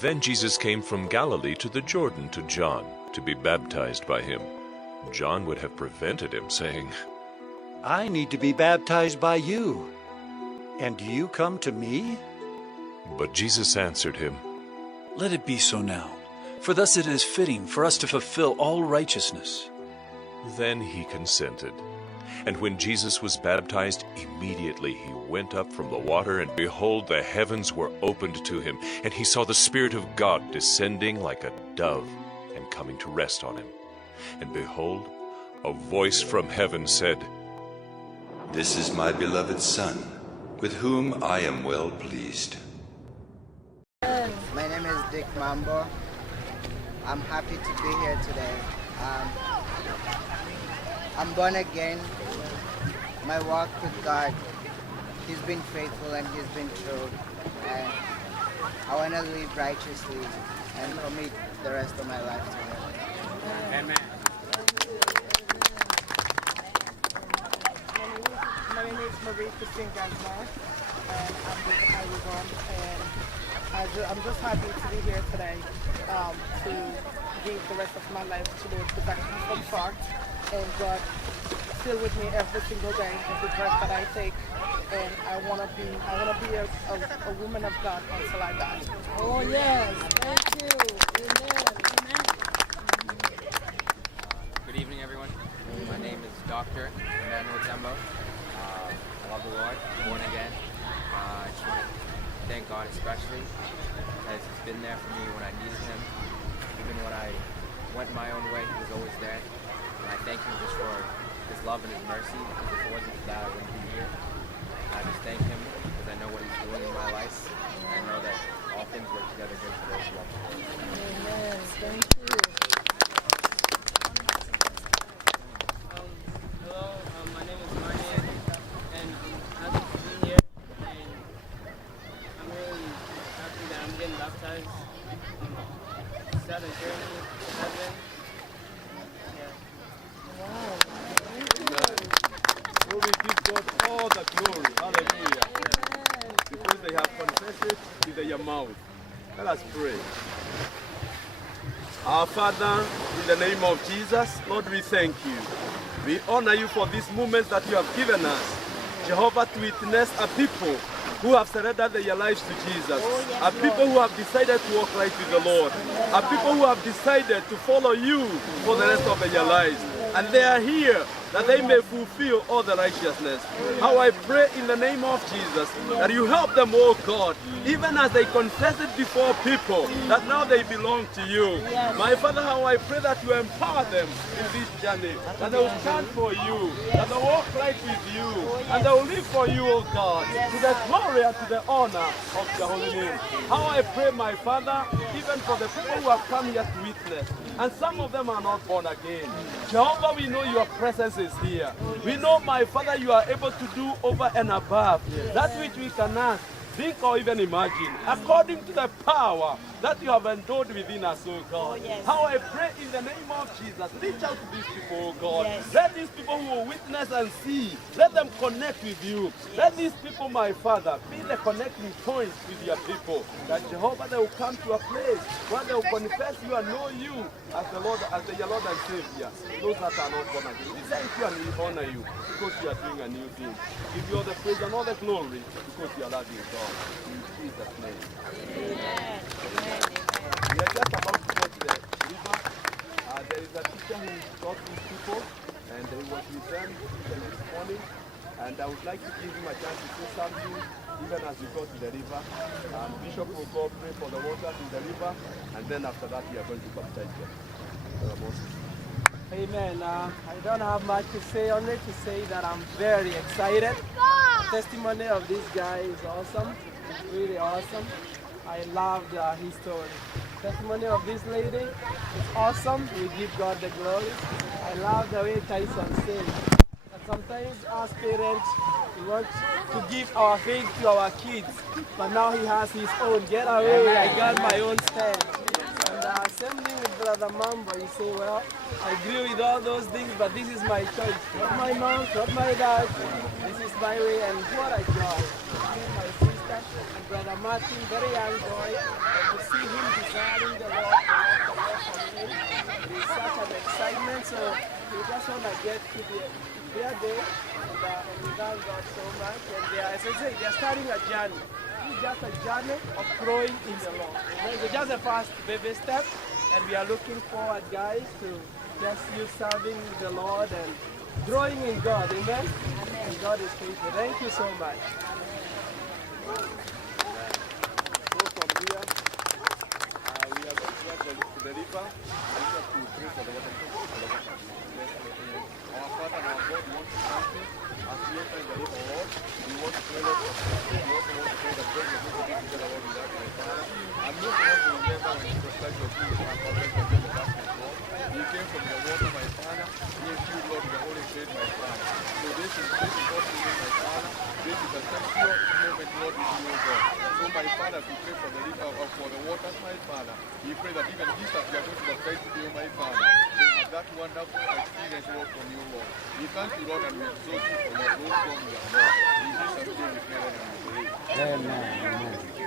Then Jesus came from Galilee to the Jordan to John to be baptized by him. John would have prevented him, saying, I need to be baptized by you, and do you come to me? But Jesus answered him, Let it be so now, for thus it is fitting for us to fulfill all righteousness. Then he consented. And when Jesus was baptized, immediately he went up from the water, and behold, the heavens were opened to him, and he saw the Spirit of God descending like a dove and coming to rest on him. And behold, a voice from heaven said, This is my beloved Son, with whom I am well pleased. My name is Dick Mambo. I'm happy to be here today. I'm born again. My walk with God, He's been faithful and He's been true. And I want to live righteously and commit the rest of my life to Him. Amen. My name is Marie Christine Gansmar, and I'm with Iwogon, and I'm just happy to be here today to give the rest of my life to the Lord, because I come from far, and God still with me every single day, every breath that I take, and I want to be a woman of God until I die. Oh yes, thank you. Amen. Good evening, everyone. My name is Dr. Emmanuel Tembo. I love the Lord, born again. I just want to thank God especially, because He's been there for me when I needed Him. Even when I went my own way, He was always there. And I thank Him just for His love and His mercy, because if it wasn't for that, I wouldn't be here. I just thank Him because I know what He's doing in my life, and I know that all things work together good for those who love Him. Amen. Thank you. Hello, my name is Martin, and I'm happy to be here, and I'm really happy that I'm getting baptized. Start a journey to heaven. Wow. So we give God all the glory. Hallelujah. Because they have confessed it with their mouth. Let us pray. Our Father, in the name of Jesus, Lord, we thank you. We honor you for this moment that you have given us, Jehovah, to witness a people who have surrendered their lives to Jesus, a people who have decided to walk right with the Lord, a people who have decided to follow you for the rest of their lives. And they are here that they may fulfill all the righteousness. How I pray in the name of Jesus that you help them, oh God, even as they confess it before people, that now they belong to you. My Father, how I pray that you empower them in this journey, that they will stand for you, that they will walk right with you, and they will live for you, oh God, to the glory and to the honor of your holy name. How I pray, my Father, even for the people who have come here to witness, and some of them are not born again. Jehovah, we know your presence is here. We know, my Father, you are able to do over and above that which we can ask, think, or even imagine, according to the power that you have endowed within us, oh God. How I pray in the name of Jesus, reach out to these people, oh God. Let these people who will witness and see, let them connect with you. Let these people, my Father, be the connecting points with your people, that Jehovah, they will come to a place where they will confess you and know you as the Lord, as your Lord and Savior. Those that are not born again, we thank you and we honor you because you are doing a new thing. Give you all the praise and all the glory because you are loving God. In Jesus' name. Amen. We are just about to cross the river. There is a teacher who taught these people, and he was with them the next morning. And I would like to give him a chance to say something, even as we go to the river. Bishop will go pray for the waters in the river, and then after that we are going to baptize them. Amen. I don't have much to say, only to say that I'm very excited. The testimony of this guy is awesome. It's really awesome. I loved his story. Testimony of this lady is awesome. We give God the glory. I love the way Tyson says that sometimes as parents we want to give our faith to our kids, but now he has his own. Get away! I got my own stand. And same thing with Brother Mambo. You say, well, I agree with all those things, but this is my choice. Not my mom, not my dad. This is my way, and what a joy. My sister and Brother Martin, very young boy, and to see him kind of get to their day, and we thank God so much. And they are, as I say, they are starting a journey. It's just a journey of growing in the Lord. Amen. So just a first baby step, and we are looking forward, guys, to just you serving the Lord and growing in God. Amen. And God is faithful. Thank you so much. So from here, we are going to the river. We have to pray for the water. Our Father and our God want to thank you as we enter in the river, Lord. We want to pray, Lord, for we also want to pray that God will be together, Lord, with us, my Father. And we also want to remember when you protect your people and protect your people, Lord. We came from the water, my Father. We are filled, Lord, with the Holy Spirit, my Father. So this is God to you, my Father. This is a thankful moment, Lord, with you, God. So, my Father, we pray for the river, for the waters, my Father. We pray that even this that we are going to baptize you, my Father, they have that wonderful experience, Lord, from you, Lord. We thank you, Lord, and we exalt you for your Lord, from your Lord. In Jesus' name we pray and we pray. Amen. Amen.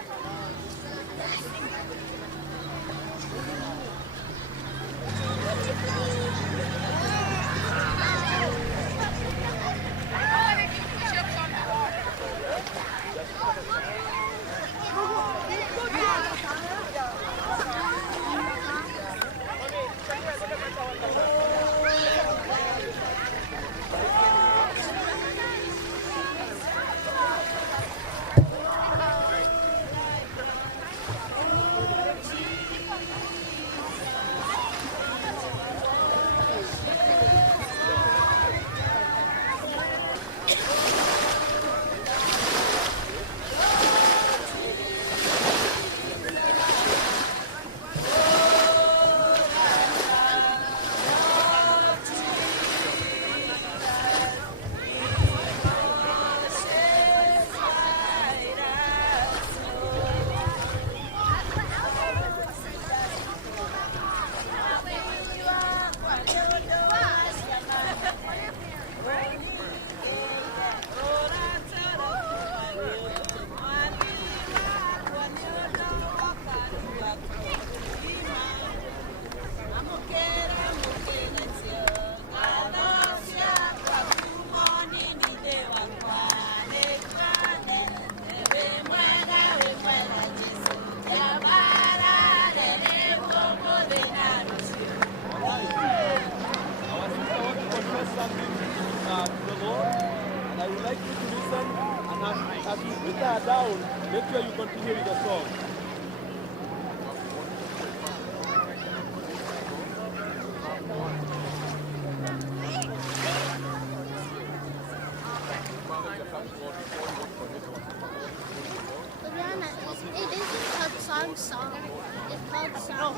As you put that down, make sure you continue with the song. It isn't called song. It's called song.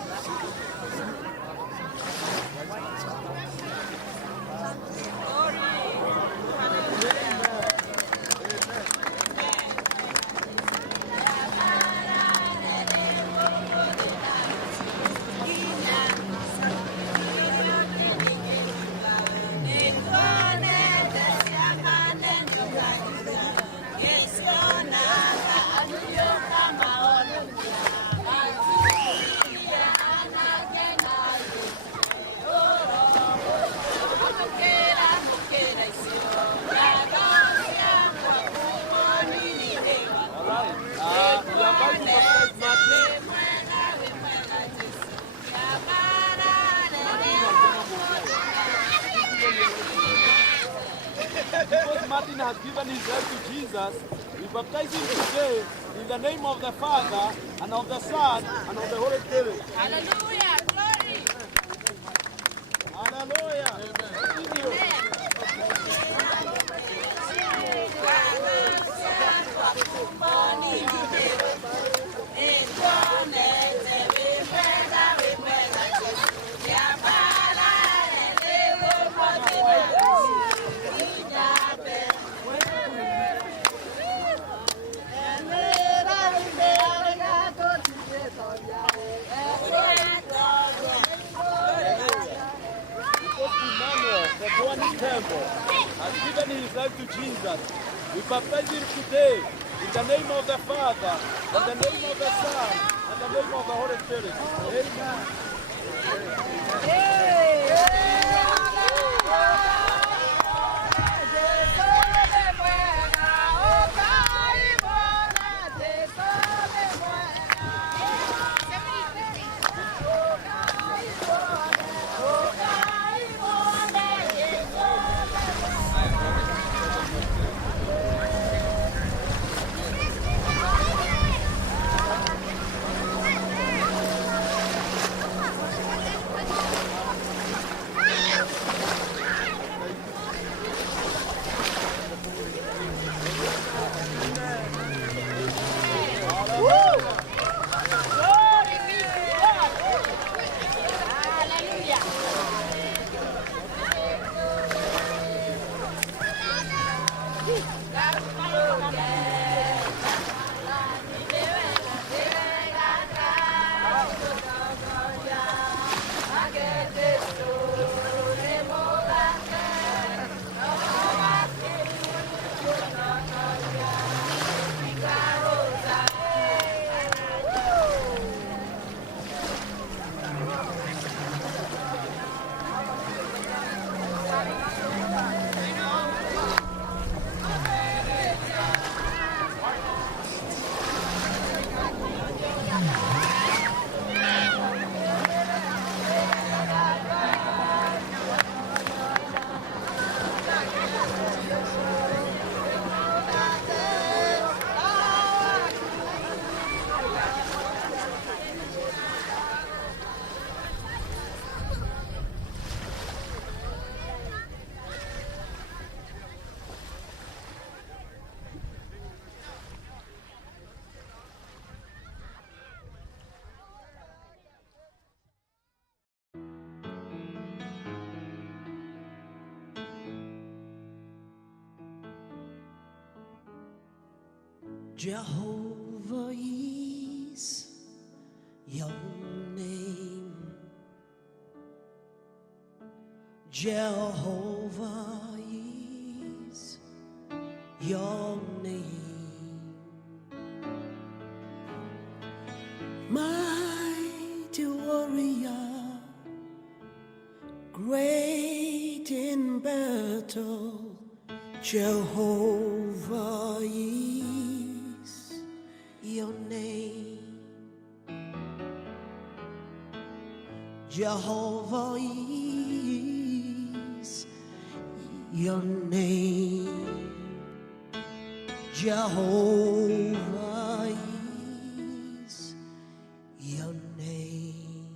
Because Martin has given his life to Jesus, we baptize him today in the name of the Father, and of the Son, and of the Holy Spirit. Hallelujah. Glory. Hallelujah. The one in temple has given his life to Jesus. We baptize him today in the name of the Father, in the name of the Son, and the name of the Holy Spirit. Amen. Jehovah is your name. Jehovah is your name. Mighty warrior, great in battle, Jehovah is your name. Jehovah is your name. Jehovah is your name.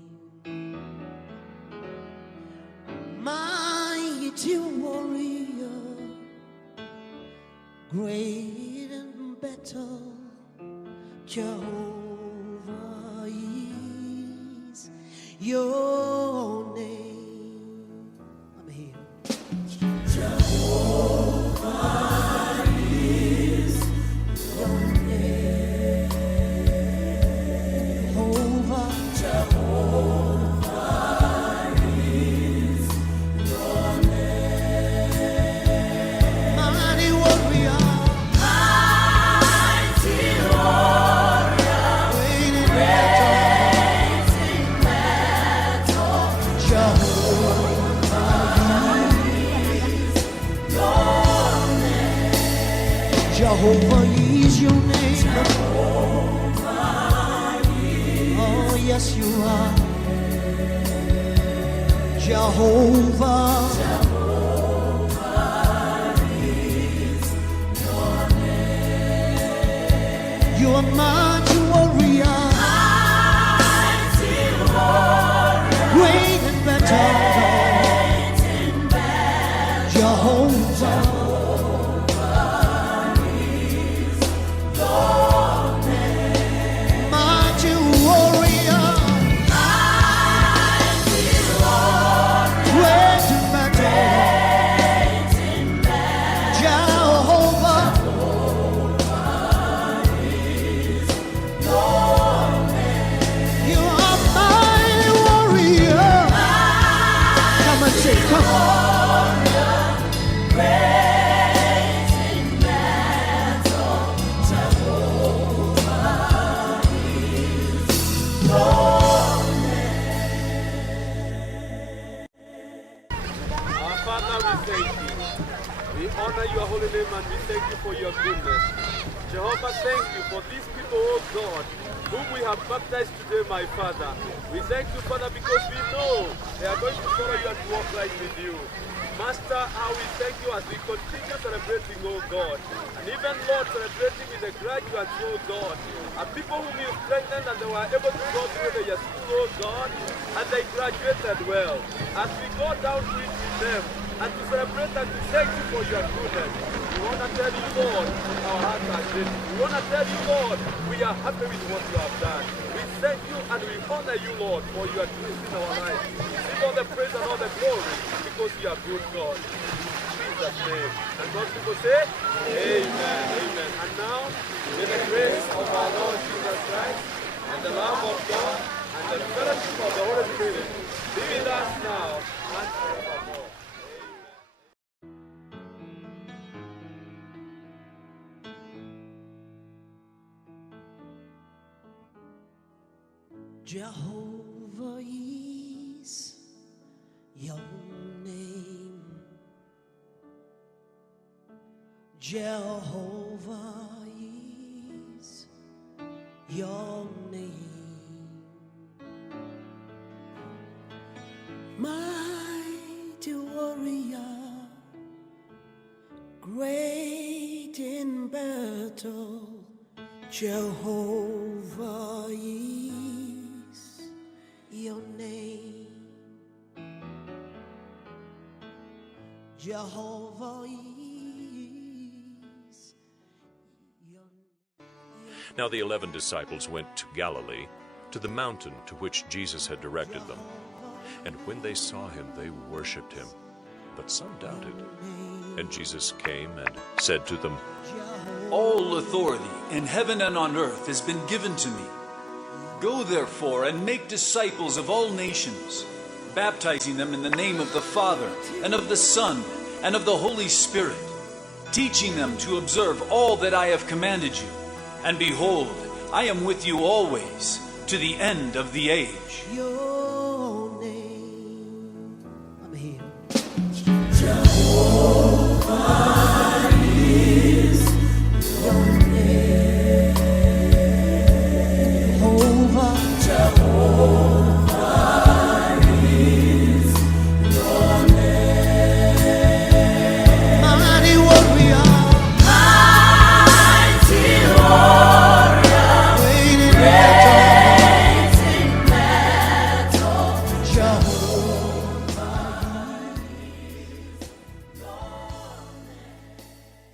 Mighty warrior, great in battle, Jehovah is your name. I'm here. Jehovah is your name. Jehovah is your name. Mighty warrior. Jehovah is your name. Jehovah is. Oh, yes, you are. Jehovah. Jehovah is your name. You are mighty warrior. Mighty warrior. Great in battle. Jehovah. And we thank you for your goodness. Jehovah, thank you for these people, oh God, whom we have baptized today, my Father. We thank you, Father, because we know they are going to follow you and walk right with you. Master, how we thank you as we continue celebrating, oh God. And even, Lord, celebrating with the graduates, oh God. And people whom you strengthened and they were able to go through their school, oh God, and they graduated well. As we go down to it with them, and to celebrate and to thank you for your goodness. We want to tell you, Lord, our hearts are grateful. We want to tell you, Lord, we are happy with what you have done. We thank you and we honor you, Lord, for your grace in our lives. Receive all the praise and all the glory because you are good, God. In Jesus' name. And God's people say, Amen. Amen. And now, may the grace of our Lord Jesus Christ and the love of God and the fellowship of the Holy Spirit be with us now and forevermore. Jehovah is your name. Jehovah is your name. Mighty warrior, great in battle, Jehovah is your name. Jehovah is your name. Now the 11 disciples went to Galilee, to the mountain to which Jesus had directed them. And when they saw him, they worshipped him. but some doubted. And Jesus came and said to them, All authority in heaven and on earth has been given to me. Go therefore and make disciples of all nations, baptizing them in the name of the Father, and of the Son, and of the Holy Spirit, teaching them to observe all that I have commanded you. And behold, I am with you always, to the end of the age.